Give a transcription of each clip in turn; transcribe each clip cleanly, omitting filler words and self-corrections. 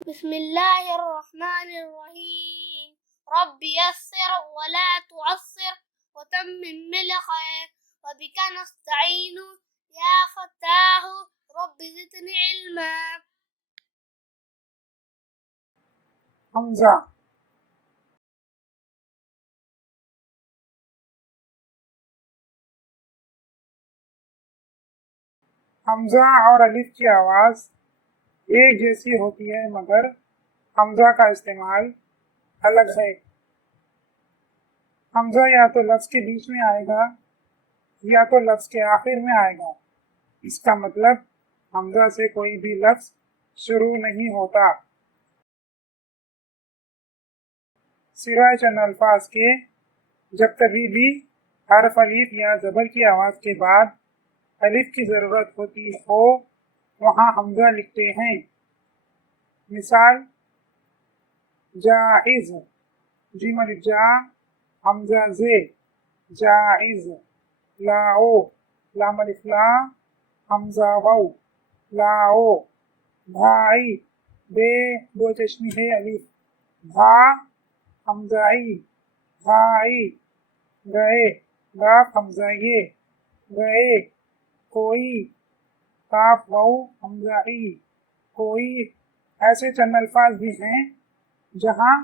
بسم الله الرحمن الرحيم رب يسر ولا تعسر وتمم بالخير وبك نستعين يا فتاح رب زدني علما. حمزہ حمزہ اور الف کی آواز ایک جیسی ہوتی ہے مگر حمزہ کا استعمال الگ ہے۔ حمزہ یا تو لفظ کے بیچ میں آئے گا یا تو لفظ کے آخر میں آئے گا۔ اس کا مطلب حمزہ سے کوئی بھی لفظ شروع نہیں ہوتا۔ سوائے چند الفاظ کے جب کبھی بھی حرف الف یا زبر کی آواز کے بعد الف کی ضرورت ہوتی ہو وہاں حمزہ لکھتے ہیں۔ مثال جائز، جیم الف جا حمزہ زے جائز، لاؤ لام الف لا حمزہ واو لاؤ، بھائی بے دو چشمی ہے الف بھا حمزہ ای بھائی، گئے گاف حمزہ یہ گئے، کوئی کاف واو حمزہ ای کوئی۔ ایسے چند الفاظ بھی ہیں جہاں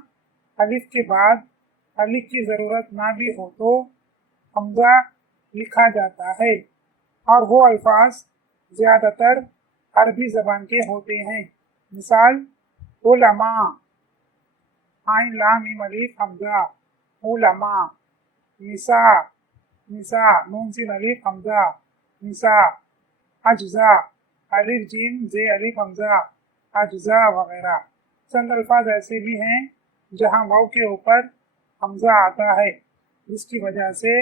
الف کے بعد الف کی ضرورت نہ بھی ہو تو حمزہ لکھا جاتا ہے، اور وہ الفاظ زیادہ تر عربی زبان کے ہوتے ہیں۔ مثال علماء عین لام میم الف حمزہ علماء، نساء نساء نون سین الف حمزہ نساء، اجزاء الف جیم زے الف حمزہ اجزاء وغیرہ۔ چند الفاظ ایسے بھی ہیں جہاں واو کے اوپر حمزہ آتا ہے جس کی وجہ سے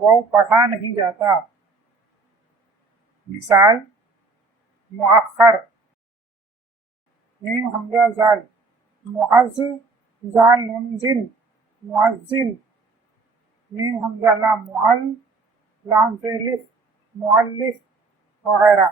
واو پڑھا نہیں جاتا۔ مثال مؤخر میم حمزہ زال معز زال نون زن معزن، میم حمزہ لام معل لام سے لف معلف وغیرہ۔